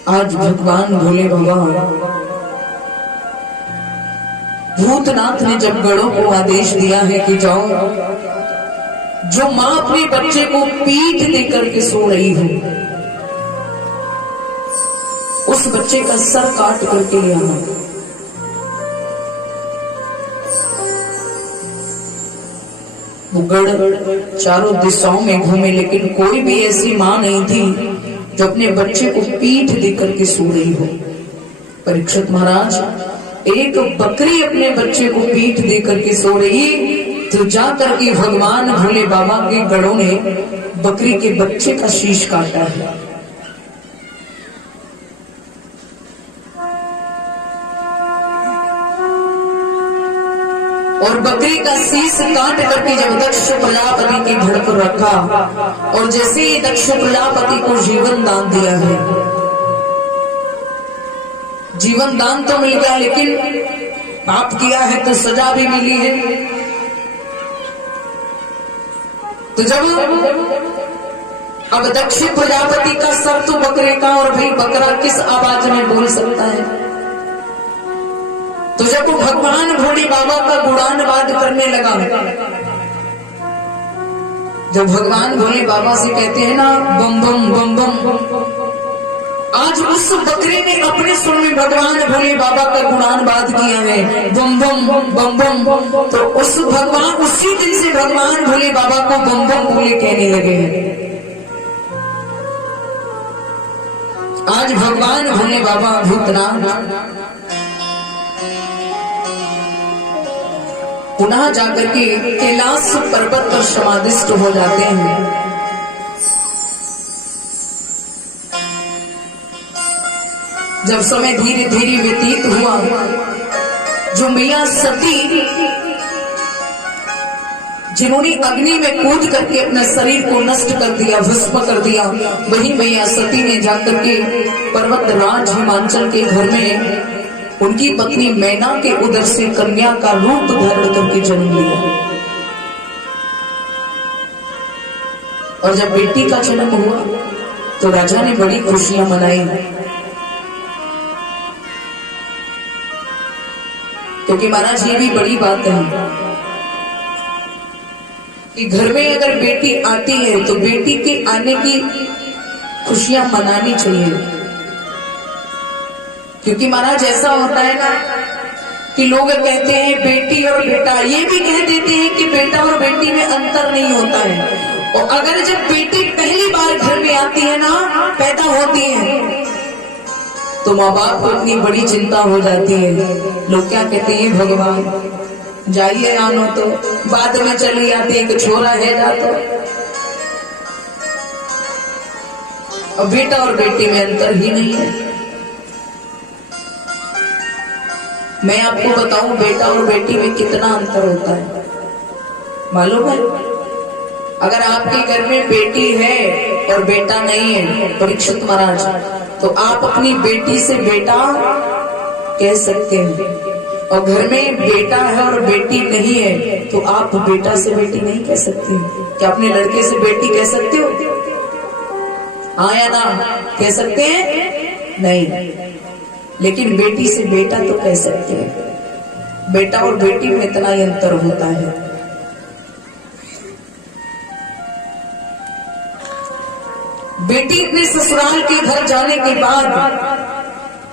आज भगवान भोले बाबा भूतनाथ ने जब गणों को आदेश दिया है कि जाओ, जो मां अपने बच्चे को पीठ देकर के सो रही हो उस बच्चे का सर काट करके ले आना। वो गण चारों दिशाओं में घूमे, लेकिन कोई भी ऐसी मां नहीं थी जो अपने बच्चे को पीठ देकर के सो रही हो। परीक्षित महाराज, एक बकरी अपने बच्चे को पीठ देकर के सो रही, तो जाकर के भगवान भोले बाबा के गणों ने बकरी के बच्चे का शीश काटा है। और बकरी का शीश काट करके जब दक्ष प्रजापति के धड़ पर रखा, और जैसे ही दक्ष प्रजापति को जीवन दान दिया है, जीवन दान तो मिल गया, लेकिन पाप किया है तो सजा भी मिली है। तो जब अब दक्ष प्रजापति का सर तो बकरे का, और भाई बकरा किस आवाज में बोल सकता है, तो जब वो भगवान भोले बाबा का गुणानुवाद करने लगा, जब भगवान भोले बाबा से कहते हैं ना बम बम बम बम, आज उस बकरे ने अपने सुर में भगवान भोले बाबा का गुणानुवाद किया है, बम बम बम बम। तो उस भगवान उसी दिन से भगवान भोले बाबा को बम बम भोले कहने लगे हैं। आज भगवान भोले बाबा भूतनाथ पुनः जाकर के कैलाश पर्वत पर समाधिस्थ हो जाते हैं। जब समय धीरे धीरे व्यतीत हुआ, जो मैया सती जिन्होंने अग्नि में कूद करके अपने शरीर को नष्ट कर दिया, भस्म कर दिया, वही मैया सती ने जाकर के पर्वत राज हिमांचल के घर में उनकी पत्नी मैना के उदर से कन्या का रूप धारण करके जन्म लिया। और जब बेटी का जन्म हुआ तो राजा ने बड़ी खुशियां मनाई, क्योंकि महाराज ये भी बड़ी बात है कि घर में अगर बेटी आती है तो बेटी के आने की खुशियां मनानी चाहिए। क्योंकि महाराज ऐसा होता है ना कि लोग कहते हैं बेटी और बेटा, ये भी कह देते हैं कि बेटा और बेटी में अंतर नहीं होता है। और अगर जब बेटी पहली बार घर में आती है ना, पैदा होती है, तो माँ बाप को इतनी बड़ी चिंता हो जाती है। लोग क्या कहते हैं, भगवान जाइए आनो, तो बाद में चली आती है कि छोरा है जा। तो और बेटा और बेटी में अंतर ही नहीं है। मैं आपको बताऊं बेटा और बेटी में कितना अंतर होता है, मालूम है? अगर आपके घर में बेटी है और बेटा नहीं है, परीक्षित महाराज, तो आप अपनी बेटी से बेटा कह सकते हैं, और घर में बेटा है और बेटी नहीं है तो आप बेटा से बेटी नहीं कह सकते। क्या अपने लड़के से बेटी कह सकते हो? हाँ या ना? कह सकते हैं? नहीं। लेकिन बेटी से बेटा तो कह सकते हैं। बेटा और बेटी में इतना ही अंतर होता है। बेटी अपने ससुराल के घर जाने के बाद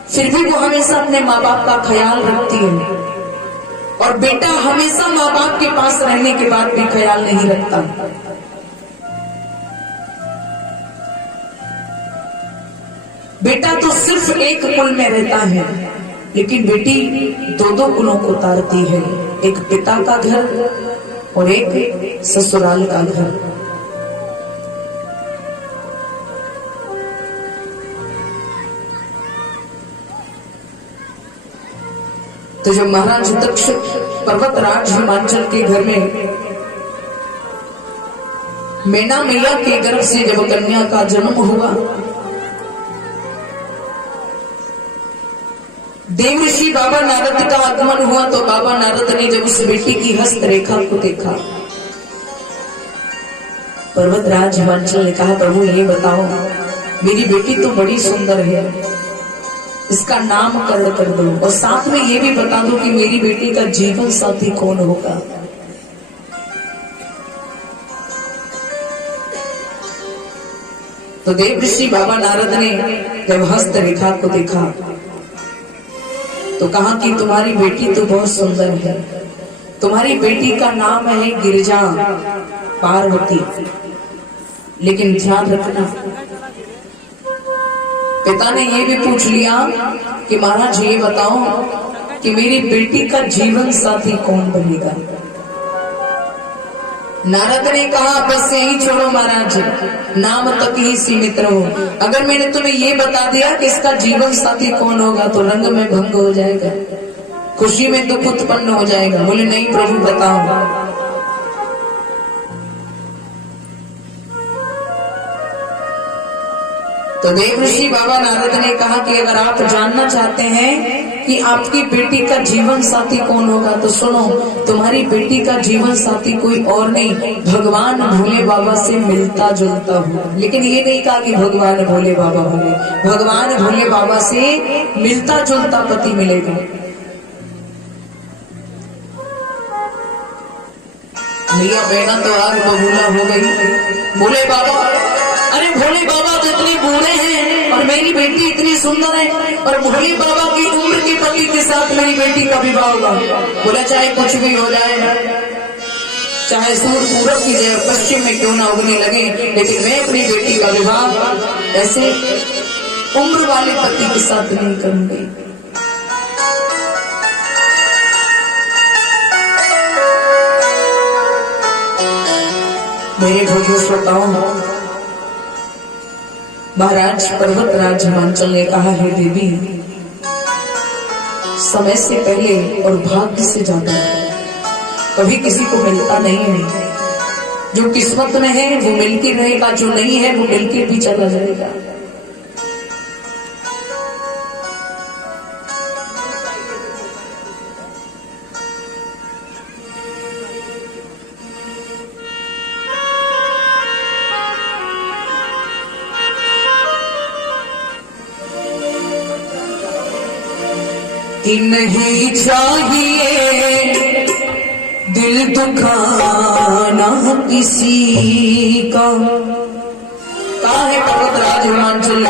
फिर भी वो हमेशा अपने माँ बाप का ख्याल रखती है, और बेटा हमेशा माँ बाप के पास रहने के बाद भी ख्याल नहीं रखता। बेटा तो सिर्फ एक कुल में रहता है, लेकिन बेटी दो दो कुलों को तारती है, एक पिता का घर और एक ससुराल का घर। तो जब महाराज दक्ष पर्वत राज हिमांचल के घर में मैना मैया के गर्भ से जब कन्या का जन्म हुआ, देवऋषि बाबा नारद का आगमन हुआ, तो बाबा नारद ने जब उस बेटी की हस्त रेखा को देखा, पर्वतराज हिमांचल ने कहा, प्रभु ये बताओ, मेरी बेटी तो बड़ी सुंदर है, इसका नामकरण कर दो और साथ में ये भी बता दो कि मेरी बेटी का जीवन साथी कौन होगा। तो देव ऋषि बाबा नारद ने जब हस्तरेखा को देखा तो कहा कि तुम्हारी बेटी तो बहुत सुंदर है, तुम्हारी बेटी का नाम है गिरिजा पार्वती, लेकिन ध्यान रखना। पिता ने ये भी पूछ लिया कि महाराज ये बताओ कि मेरी बेटी का जीवन साथी कौन बनेगा। नारद ने कहा बस यही छोड़ो महाराज, नाम तक ही सीमित रहो। अगर मैंने तुम्हें ये बता दिया कि इसका जीवन साथी कौन होगा तो रंग में भंग हो जाएगा, खुशी में दुख उत्पन्न हो जाएगा। बोले नहीं प्रभु बताओ। तो देव ऋषि बाबा नारद ने कहा कि अगर आप जानना चाहते हैं कि आपकी बेटी का जीवन साथी कौन होगा तो सुनो, तुम्हारी बेटी का जीवन साथी कोई और नहीं, भगवान भोले बाबा से मिलता जुलता हो। लेकिन ये नहीं कहा कि भगवान भोले बाबा होंगे, भगवान भोले बाबा से मिलता जुलता पति मिलेगा। भैया बहना तो आग बबूला हो गई। बोले बाबा, अरे भोले बाबा तो इतने बूढ़े हैं और मेरी बेटी इतनी सुंदर है और भोले बाबा की उम्र के पति के साथ मेरी बेटी का विवाह होगा। बोला चाहे कुछ भी हो जाए, चाहे सूर्य पूरब की जगह पश्चिम में क्यों ना उगने लगे, लेकिन मैं अपनी बेटी का विवाह ऐसे उम्र वाले पति के साथ नहीं करूंगी। मेरे भोजो श्रोताओं, महाराज पर्वतराज हिमाचल ने कहा है देवी, समय से पहले और भाग्य से ज्यादा कभी किसी को मिलता नहीं है। जो किस्मत में है वो मिलके रहेगा, जो नहीं है वो मिलके भी चला जाएगा। कि नहीं चाहिए दिल दुखाना किसी का। कहा है पर्वतराज हिमाचल